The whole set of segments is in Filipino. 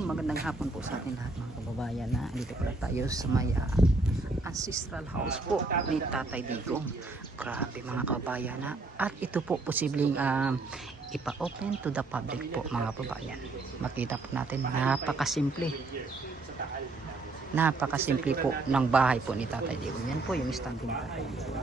magandang hapon po sa atin lahat mga kababayan na dito pala tayo sa may ancestral house po ni Tatay Digong. Grabe mga kababayan na at ito po posibleng ipa-open to the public po mga kababayan. Makita po natin napakasimple po ng bahay po ni Tatay Digong. Yan po yung stand ni Tatay Digong.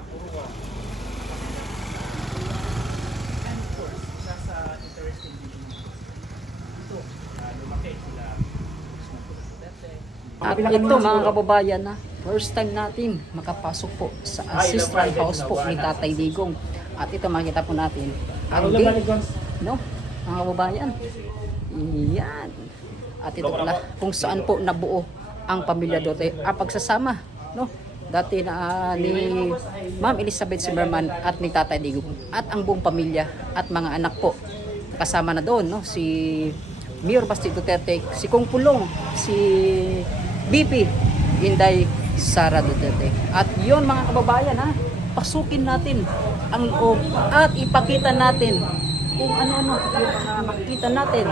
At ito mga kababayan na first time natin makapasok po sa ancestral house po ni Tatay Digong. At ito makita po natin ang gate, no? Mga kababayan. Iyan. At ito pala kung saan po nabuo ang pamilya Duterte, pagsasama, no? Dati na ni Ma'am Elizabeth Zimmerman at ni Tatay Digong at ang buong pamilya at mga anak po kasama na doon, no? Si Mayor Basti Duterte, si Kong Pulong, si BP Inday Sara Duterte. At yon mga kababayan, pasukin natin ang loob at ipakita natin kung ano-ano yung makikita natin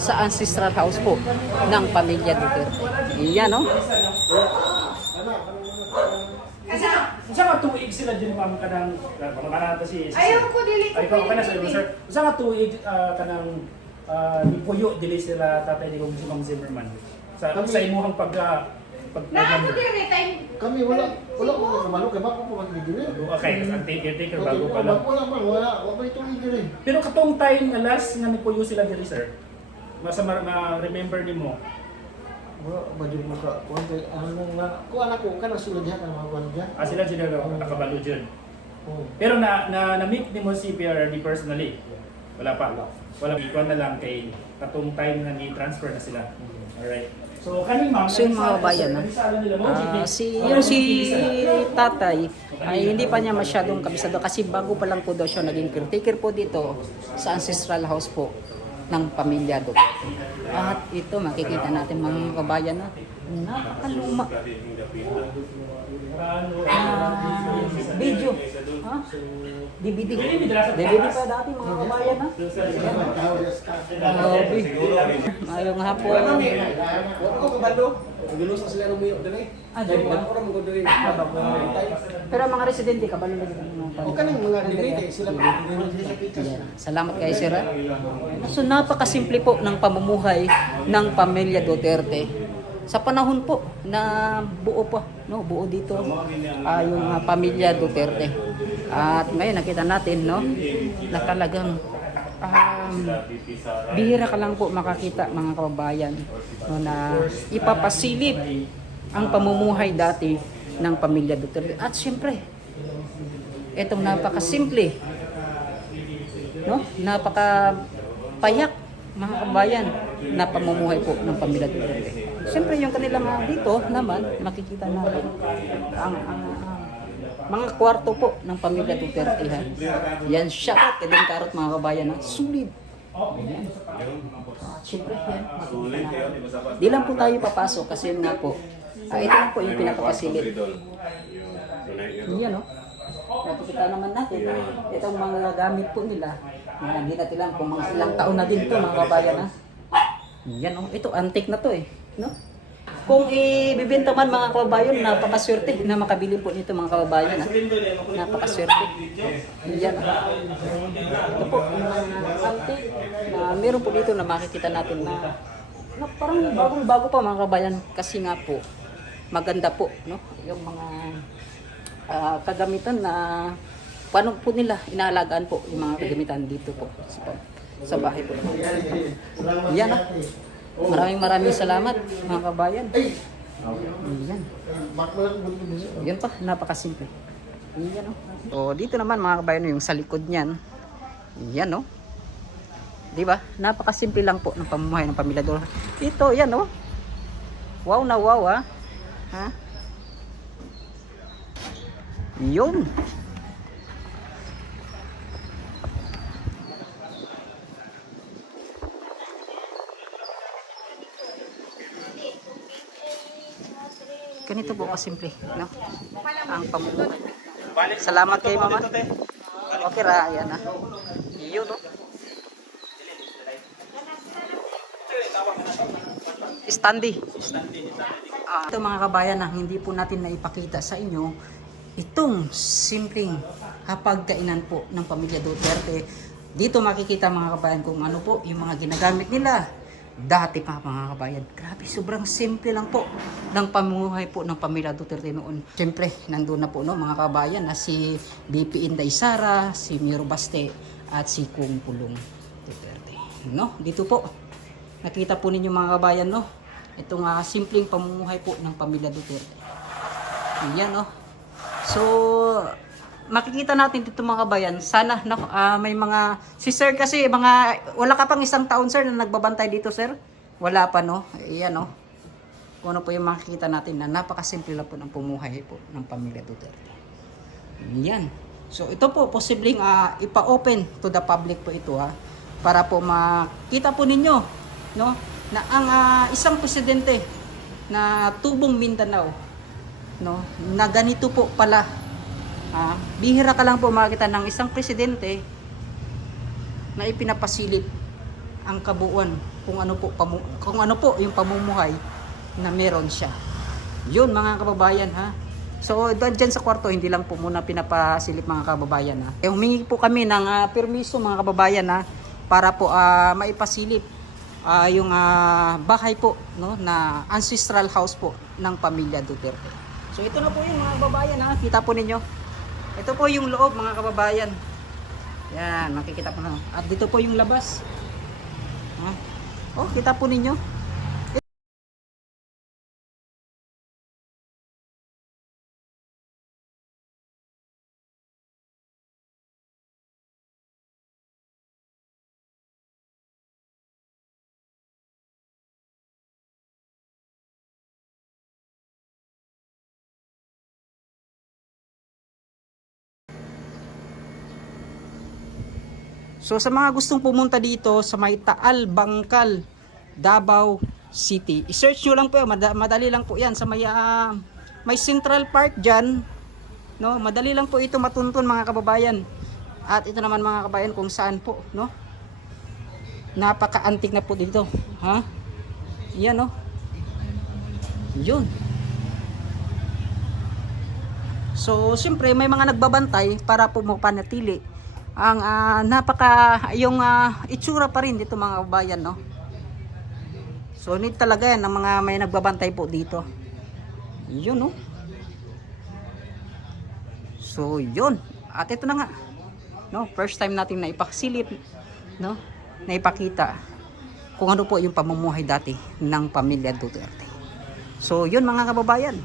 sa ancestral house po ng pamilya Duterte. Iyan, no? Usa ka tuig sila din ma'am kanang manata si ayaw ko dili ko. Ay ko kana sa sir. Usa ka tuig kanang puyo dili sila Tatay Digong si Ma'am Zimmerman. Sa imuhang pag Na ako dire time. Kami wala ko kumalo kay bako po magdili. Okay, ang taker bago pa lang. Wala ba itong dire. Pero katong time na last nga ni puyo sila diri sir. Masa remember nimo. Wala ba di mo ka kuan kay ano nga ko anak ko kana sulod diha kana mga diha. Sila sila nakabalo dyan. Oh. Pero na-meet nimo si PRD personally. Wala pa. Wala ikuan na lang kay katong time na ni-transfer na sila. Alright. So kaning ma'am, So yung mga kababayan, si Tatay ay hindi pa niya masyadong kabisado kasi bago pa lang po daw siya naging caretaker po dito sa ancestral house po ng pamilya Duterte. At ito makikita natin mga kababayan na napakaluma video, DVD pa dati mga kabayan na. Mayong hapon. Ko kabalo. Gilos sa sila rumiyo diri. Bangko ra mo diri. Pero mga residente kabalo na dito. O kanang mga diri sila sa pictures. Salamat kay Sir. So napakasimple po ng pamumuhay ng pamilya Duterte. Sa panahon po na buo dito yung pamilya Duterte. At ngayon nakita natin, no, na talagang bihira ka lang po makakita mga kababayan, no, na ipapasilip ang pamumuhay dati ng pamilya Duterte. At siyempre, itong napakasimple, no, napakapayak mga kababayan na pamumuhay po ng pamilya Duterte. Siyempre yung kanilang dito naman makikita natin ang mga kwarto po ng pamilya Duterte. Yan siya kay Din Karot mga kabayan, sulit. Ayan. Siyempre yan makikita natin. Di lang po tayo papasok kasi nga po ito lang po yung pinapakasilip. Yan, no? Nakikita naman natin itong mga gamit po nila. Hindi natin lang kung mga ilang taon na din to mga kabayan. Yan, no? Ito antique na to no? Kung ibibenta man mga kababayan, napakaswerte na makabili po nito mga kababayan. Napakaswerte. Yan. Ito po, yung mga antique na meron po dito na makikita natin na parang bagong-bago pa mga kababayan kasi nga po maganda po, no? Yung mga kagamitan na paano po nila inaalagaan po yung mga kagamitan dito po sa bahay po. Yan, no? Maraming salamat mga kabayan. Yan. Yan pa, napakasimple. Yan, no? So dito naman mga kabayan yung sa likod niyan. Yan, no? Di ba? Napakasimple lang po ng pamumuhay ng pamilya Duterte. Ito, yan, no? Wow na wow, ha? Yun. Ganito po kasimple, no? Ang pamumuhay. Salamat kay mama. Okay ra, yan na. Yun, no? Standy. Ito mga kabayan na hindi po natin naipakita sa inyo itong simpleng hapagkainan po ng pamilya Duterte. Dito makikita mga kabayan kung ano po yung mga ginagamit nila dati pa mga kabayan. Grabe, sobrang simple lang po ng pamumuhay po ng pamilya Duterte noon. Siyempre, nandun na po no, mga kabayan na si BP Inday Sara, si Miro Baste at si Kung Pulong Duterte. No, dito po nakita po ninyo mga kabayan no, itong simpleng pamumuhay po ng pamilya Duterte. Yan no. So, makikita natin dito mga kabayan, sana may mga, si sir kasi, wala ka pang isang taon sir na nagbabantay dito sir? Wala pa no? Ayan no. Kung ano po yung makikita natin na napakasimple lang po ng pamumuhay po ng pamilya Duterte. Yan. So, ito po, posibleng ipa-open to the public po ito para po makita po ninyo no, na ang isang presidente na tubong Mindanao no, na ganito po pala. Bihira ka lang po makita ng isang presidente na ipinapasilip ang kabuuan kung ano po yung pamumuhay na meron siya. Yun mga kababayan So dyan sa kwarto hindi lang po muna pinapasilip mga kababayan humingi po kami ng permiso mga kababayan para po maipasilip yung bahay po no, na ancestral house po ng pamilya Duterte. So ito na po yung mga kababayan kita po ninyo. Ito po yung loob mga kababayan. Yan, makikita po na. At dito po yung labas. Oh, kita po ninyo. So sa mga gustong pumunta dito sa may Taal, Bangkal, Davao City, i-search nyo lang po, madali lang po yan sa may Central Park dyan, no? Madali lang po ito matuntun mga kababayan. At ito naman mga kababayan kung saan po, no? Napaka-antik na po dito, Yan no. Yun. So siyempre may mga nagbabantay para po mapanatili ang yung itsura pa rin dito mga kababayan no. So need talaga yan ng mga may nagbabantay po dito. Yun no. So yun. At ito na nga no, first time natin na ipasilip no, na ipakita kung ano po yung pamumuhay dati ng pamilya Duterte. So yun mga kababayan.